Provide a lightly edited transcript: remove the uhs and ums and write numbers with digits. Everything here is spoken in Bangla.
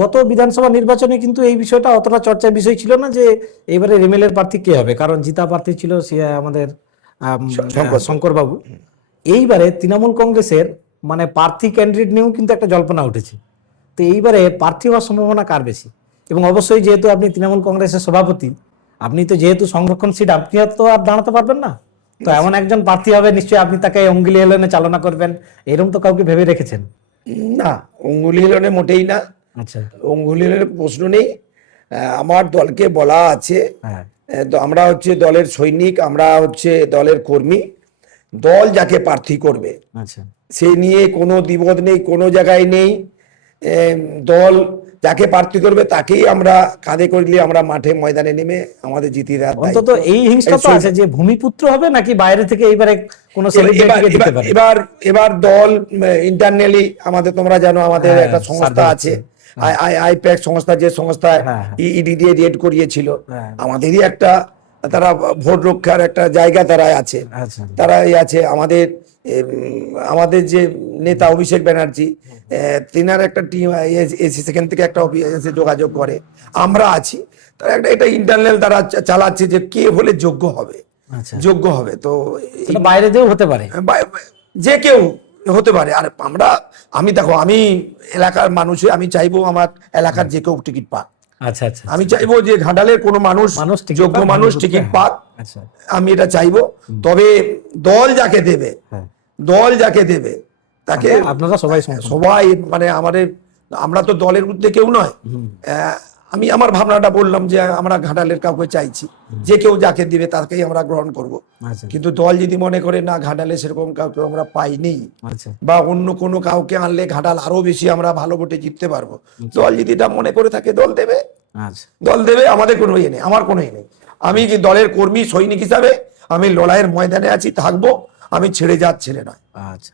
গত বিধানসভা নির্বাচনে কিন্তু এই বিষয়টা অতটা চর্চার বিষয় ছিল না যে এবারে এমএলএ প্রার্থী কে হবে, কারণ জিতা প্রার্থী ছিল সে আমাদের শঙ্কর বাবু। এইবারে তৃণমূল কংগ্রেসের মানে প্রার্থী ক্যান্ডিডেট নিয়েও কিন্তু একটা জল্পনা উঠেছে। তো এইবারে প্রার্থী হওয়ার সম্ভাবনা কার বেশি? এবং অবশ্যই যেহেতু আপনি তৃণমূল কংগ্রেসের সভাপতি, আপনি তো যেহেতু সংরক্ষণ সিট আপনি তো আর দাঁড়াতে পারবেন না, তো এমন একজন প্রার্থী হবে নিশ্চয়ই আপনি তাকে অঙ্গুলি হেলনে চালনা করবেন, এরকম তো কাউকে ভেবে রেখেছেন? না, অঙ্গুলি হিলনে মোটেই না। আচ্ছা, অঙ্গুলি হিলনের প্রশ্ন নেই। আমার দলকে বলা আছে, হ্যাঁ, তো আমরা হচ্ছে দলের সৈনিক, আমরা হচ্ছে দলের কর্মী। দল যাকে প্রার্থী করবে আচ্ছা, সে নিয়ে কোনো দ্বিমত নেই, কোনো জায়গায় নেই। দল যাকে প্রার্থী করবে তাকেই আমরা কাঁধে করে নিয়ে আমরা মাঠে ময়দানে নেমে আমাদের জিতিয়ে দেওয়ার অন্তত দায়িত্ব। এই হিংসা তো আছে যে ভূমিপুত্র হবে নাকি বাইরে থেকে এইবারে কোনো সেলিব্রিটিকে দিতে পারে। এবার দল ইন্টারনালি আমাদের, তোমরা জানো আমাদের একটা সংস্থা আছে আইপ্যাক সংস্থা, যে সংস্থা ইডি দিয়ে রেড করিয়েছিল, আমাদেরই একটা তারা ভোট রক্ষার একটা জায়গা তারা আছে, তারা আছে। আমাদের যে নেতা অভিষেক ব্যানার্জি, তিনার একটা টিম সেখান থেকে একটা অফিসে যোগাযোগ করে, আমরা আছি। তারা একটা এটা ইন্টারনাল তারা চালাচ্ছে যে কে হলে যোগ্য হবে, যোগ্য হবে। তো বাইরে দিয়েও হতে পারে, যে কেউ হতে পারে। আর আমি দেখো, আমি এলাকার মানুষ, আমি চাইবো আমার এলাকার যে কেউ টিকিট পাক। আচ্ছা আচ্ছা, আমি চাইবো যে ঘাটালের কোনো মানুষ যোগ্য মানুষ টিকিট পাক, আমি এটা চাইবো। তবে দল যাকে দেবে, দল যাকে দেবে তাকে আপনারা সবাই মানে আমরা তো দলের মধ্যে কেউ নয়। আমি আমার ভাবনাটা বললাম যে আমরা ঘাটালের কাউকে চাইছি, যে কেউ যাকে দিবে তাকেই আমরা গ্রহণ করব। কিন্তু দল যদি মনে করে না ঘাটালে সেরকম কাউকে আমরা পাইনি, বা অন্য কোনো কাউকে আনলে ঘাটাল আরো বেশি আমরা ভালো ভোটে জিততে পারবো, দল যদি এটা মনে করে থাকে দল দেবে, দল দেবে। আমাদের কোনো ইয়ে নেই, আমার কোনো ইয়ে নেই। আমি কি দলের কর্মী সৈনিক হিসাবে আমি লড়াইয়ের ময়দানে আছি, থাকবো। আমি ছেড়ে যাওয়ার ছেলে নয়। আচ্ছা।